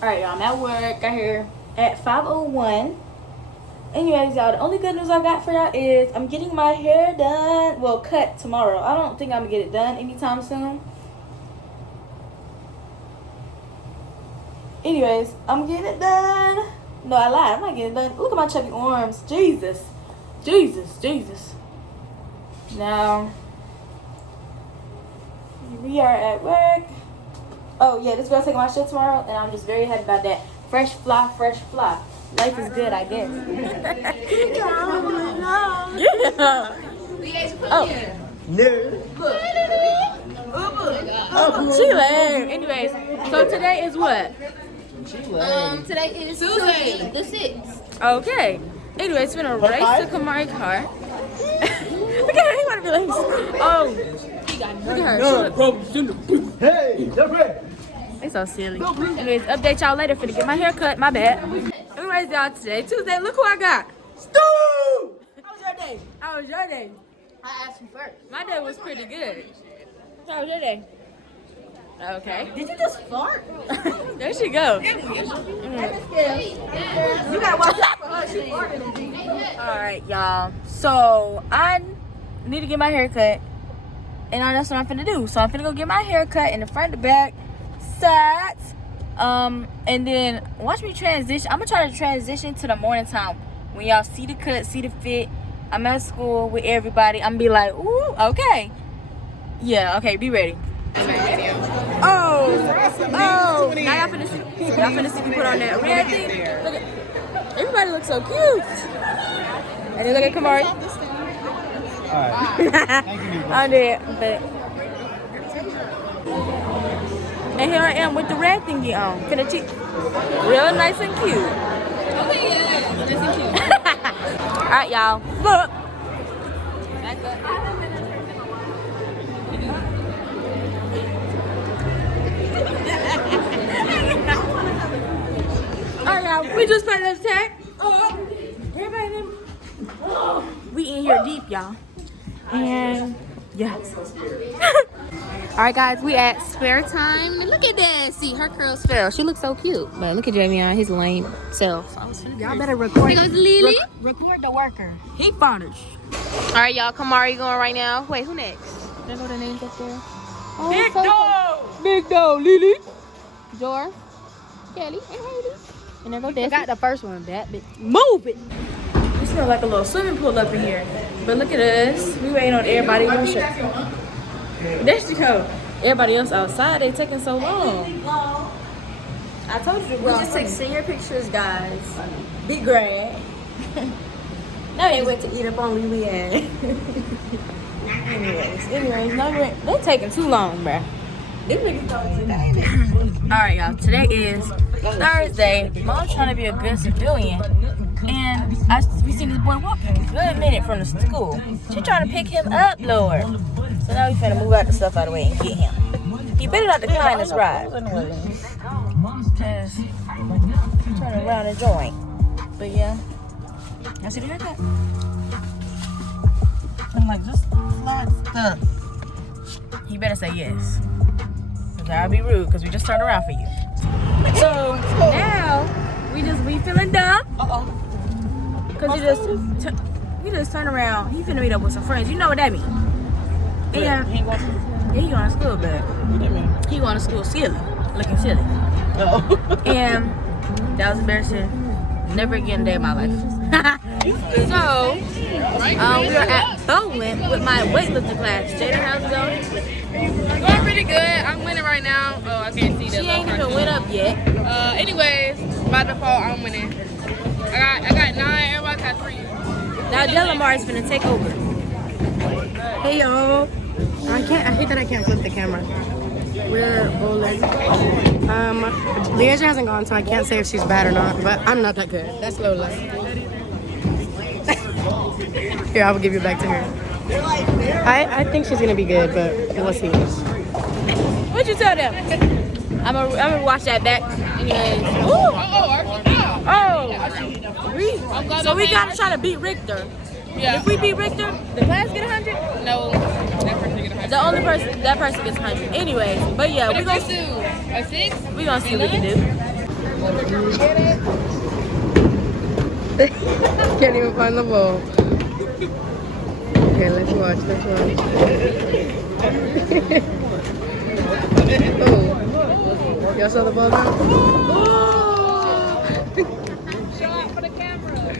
Alright, y'all, I'm at work. Got here at 5:01. Anyways, y'all, the only good news I got for y'all is I'm getting my hair done. Well, cut tomorrow. I don't think I'm gonna get it done anytime soon. Anyways, I'm getting it done. No, I lied. I'm not getting it done. Look at my chubby arms. Jesus. Jesus. Now, we are at work. Oh, yeah, this girl taking my shit tomorrow, and I'm just very happy about that. Fresh fly. Life is good, I guess. Yeah. Oh. Oh, she lame. Anyways, so today is what? Today is Tuesday, the 6th. Okay. Anyways, we're gonna race to Kamari car. Look at her, he wanna be like, oh. Look at her. Hey, that's right. They so silly. Anyways, update y'all later. Finna get my hair cut. My bad. Anyways, y'all, today Tuesday. Look who I got. Stu. How was your day? How was your day? I asked you first. My day was pretty good. How was your day? Okay. Did you just fart? There she go. You gotta watch out for her. She farted. All right, y'all. So I need to get my hair cut, and that's what I'm finna do. So I'm finna go get my hair cut in the front, the back, sides, and then watch me transition. I'm gonna try to transition to the morning time when y'all see the cut, see the fit. I'm at school with everybody. I'm gonna be like, ooh, okay, yeah, okay, be ready. Oh, now y'all finna see me put on that red thing. Look at, everybody looks so cute. And then look at Kamari. Alright. I did, but. And here I am with the red thingy on. Finna cheat. Real nice and cute. Okay, yeah. Nice and cute. Alright, y'all. Look. Alright, y'all. We just played this tag. Everybody in. We in here deep, y'all. And yeah. Alright, guys, we at spare time. Look at that. See, her curls fell. She looks so cute. But look at Jamie on his lame self. Y'all better record. Here goes Lily. Record the worker. He furnished. Alright, y'all. Kamari going right now. Wait, who next? I know the names up there. Oh, Big Dog. Big Dog. Lily. Jor. Kelly. And Haley. And there go Desi. I got the first one, that bitch. Move it. We smell like a little swimming pool up in here. But look at us. We waiting on everybody. There she go. Everybody else outside, they taking so long. I told you. We just took senior pictures, guys. Big grad. No, they went to eat up on Lily Ann. Anyways, they're taking too long, bruh. Alright, y'all. Today is Thursday. Mom's trying to be a good civilian. And we seen this boy walking a good minute from the school. She trying to pick him up, Lord. So now we finna move out the stuff out of the way and get him. He better not decline this ride. Cause turn around and join. But yeah. Y'all see the haircut? I'm like, just flat stuff. He better say yes. Cause I'll be rude because we just turned around for you. So now we feeling dumb. Cause we just turn around. He finna meet up with some friends. You know what that means. And he going to school, but he going to school silly, looking silly. And that was embarrassing. Never again a day in my life. So, we are at bowling with my weightlifting class. Jada, how's it going? Going pretty good. I'm winning right now. Oh, I can't see that. She ain't even went up yet. Anyways, by default, I'm winning. I got 9. Everybody got 3. Now Delamar is finna take over. Hey, y'all. I hate that I can't flip the camera. We're bowling. Leasia hasn't gone, so I can't say if she's bad or not, but I'm not that good. That's Lola. Here, I will give you back to her. I think she's gonna be good, but we'll see. What'd you tell them? I'm gonna watch that back. Anyways. So we gotta try to beat Richter. Yeah. If we beat Richter, the class get 100? No, that person get 100. The only person, that person gets 100. Anyways, but yeah, What we if gonna we do a 6? We gonna see what we can do. Can't even find the bowl. Okay, let's watch. Oh, y'all saw the ball now? Oh! Show out for the camera.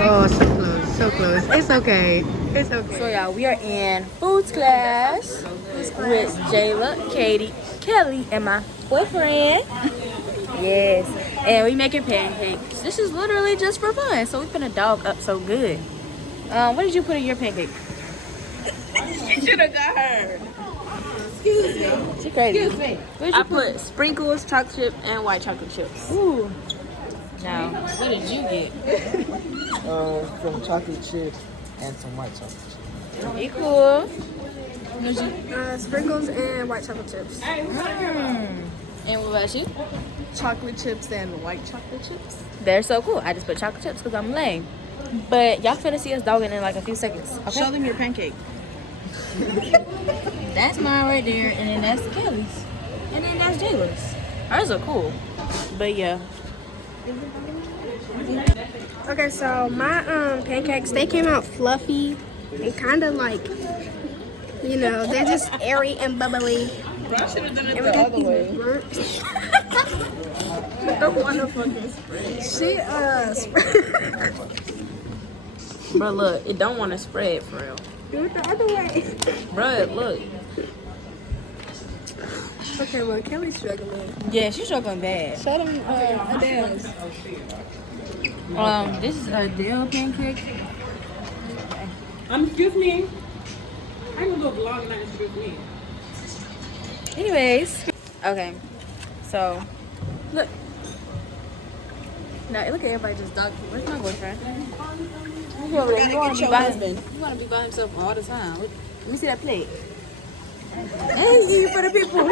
Oh, so close, so close. It's okay. It's okay. So y'all, we are in foods class with Jayla, Katie, Kelly, and my boyfriend. Yes, and we making pancakes. This is literally just for fun. So we finna dog up so good. What did you put in your pancake? You should have got her. She crazy. Excuse me. What did you I put sprinkles, chocolate chip, and white chocolate chips. Ooh. Now, what did you get? Some chocolate chip and some white chocolate chip. You cool. Sprinkles and white chocolate chips. And what about you? Chocolate chips and white chocolate chips. They're so cool. I just put chocolate chips because I'm lame. But y'all finna see us dogging in like a few seconds. Okay? Show them your pancake. That's mine right there, and then that's Kelly's, and then that's Jayla's. Hers are cool, but yeah. Okay, so my pancakes, they came out fluffy and kind of like, you know, they're just airy and bubbly. I should have done it And the we got other these way. burnt. I want to fucking spread. Bro, look, it don't want to spread for real. Do it the other way. Bro, look. Okay, well, Kelly's struggling. Yeah, she's struggling bad. Show them Adele's. This is a dill pancake. Excuse me. I'm gonna go vlog and not excuse me. Anyways, okay, so look. Now look at everybody just dog. Where's my boyfriend? You want to be by himself all the time. Let me see that plate. And he's eating for the people.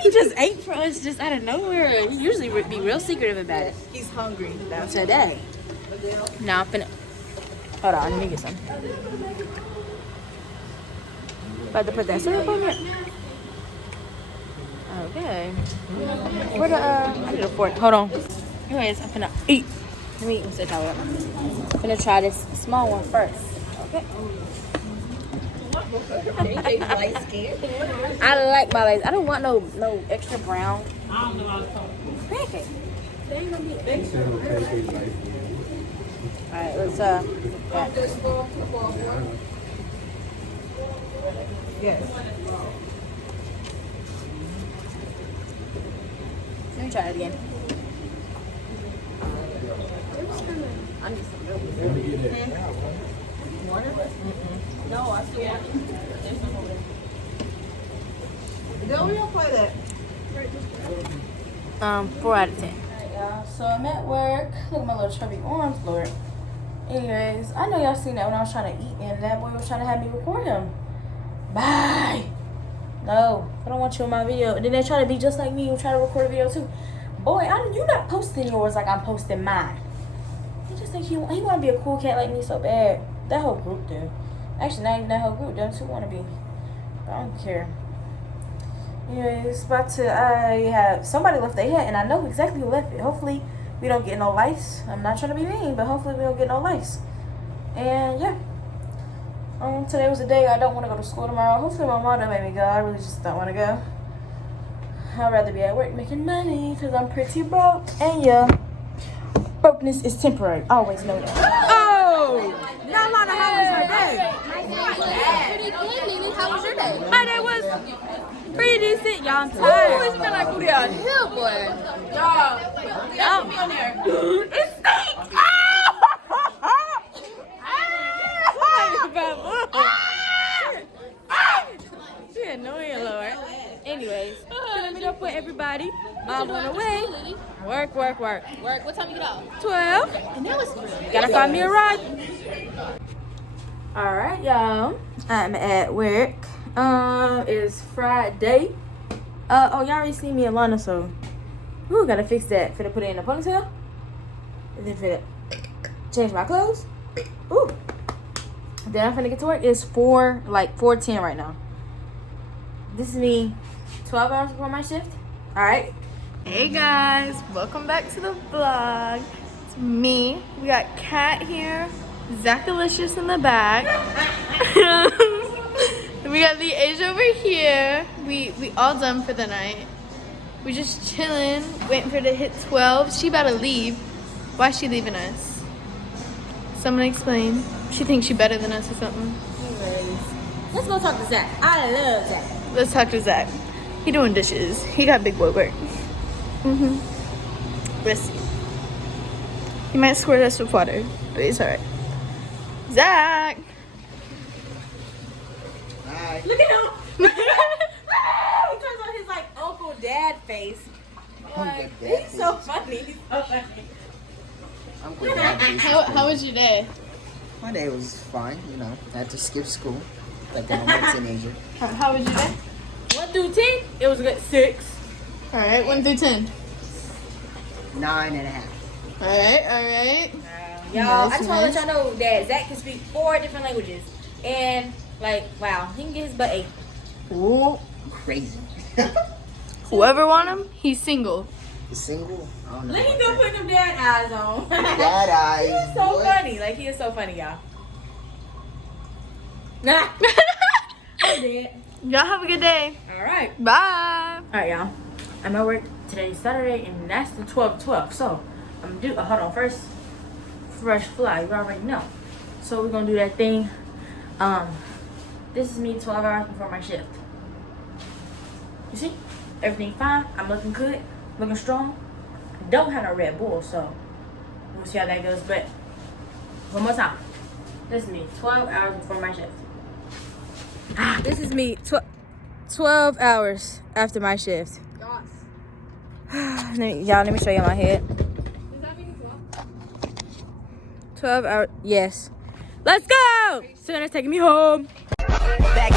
He just ate for us just out of nowhere. He usually be real secretive about it. He's hungry. That's today. Now I'm finna. Hold on, let me get some. About to put that syrup on it. Okay. Where the I need a fork. Hold on. Anyways, I'm finna eat. Let me sit down. I'm finna try this small one first. Okay. I like my legs. I don't want no extra brown. Pancake. Alright, let's Yes. let me try it again. No, I see it. No, we don't play that. 4 out of 10. Alright, y'all. So I'm at work. Look at my little chubby arms, Lord. Anyways, I know y'all seen that when I was trying to eat, and that boy was trying to have me record him. Bye. No, I don't want you in my video. And then they try to be just like me and try to record a video too. Boy, you not posting yours like I'm posting mine. He just think he want to be a cool cat like me so bad. That whole group do. Actually, not even that whole group. Them two want to be. But I don't care. Anyways, about to, I have somebody left their hat, and I know exactly who left it. Hopefully, we don't get no lice. I'm not trying to be mean, but hopefully we don't get no lice. And yeah. Today was the day I don't want to go to school tomorrow. Hopefully my mom don't make me go. I really just don't want to go. I'd rather be at work making money because I'm pretty broke. And yeah, brokenness is temporary. Always know that. Oh! Not a lot of how was your day? Pretty good, Nene. How was your day? My day was pretty decent. Y'all, I'm tired. It's been like booty out here, boy. Y'all, put me on there. It stinks! She annoying, Lord. Anyways, gonna meet up with everybody. Mom on the way. Work. Work. What time you get out? 12. And that was Gotta find me a ride. Alright, y'all. I'm at work. It's Friday. Oh, y'all already seen me and Lana, so Ooh, gotta fix that. Finna put it in a ponytail. And then finna change my clothes. Ooh. Then I'm finna get to work. It's 4:10 right now. This is me 12 hours before my shift. Alright. Hey guys, welcome back to the vlog. It's me. We got Kat here, Zachalicious in the back. We got the Asia over here. We all done for the night. We just chilling, waiting for it to hit 12. She about to leave. Why is she leaving us? Someone explain. She thinks she better than us or something. Anyways, let's go talk to Zach. I love Zach. Let's talk to Zach. He doing dishes. He got big boy work. Risky. He might squirt us with water, but it's alright. Zach! Hi. Look at him. He turns on his like uncle dad face. Like, he's so funny. He's so funny. I'm good. Dad. How was your day? My day was fine, you know. I had to skip school like a normal teenager. How was your day? 1 through 10, it was a good 6. Alright, 1 through 10. 9.5. Alright. Y'all, Nice, I just want to let y'all know that Zach can speak 4 different languages. And, like, wow, he can get his butt ate. Ooh, crazy. Whoever want him, he's single. You single? I don't know. Let him about go put them dad eyes on. that. Dad eyes. He's so boy. funny. Like, he is so funny, y'all. Nah. I'm dead. Y'all have a good day. All right. Bye. All right, y'all. I'm at work today, Saturday, and that's the 12/12. So I'm gonna do. Hold on, first, fresh fly. You already know. So we're gonna do that thing. This is me 12 hours before my shift. You see, everything fine. I'm looking good, looking strong. Don't have no Red Bull, so we'll see how that goes. But one more time. This is me 12 hours before my shift. This is me 12 hours after my shift. Y'all, let me show you my head. 12 hours. Yes. Let's go. Savannah's taking me home. Back.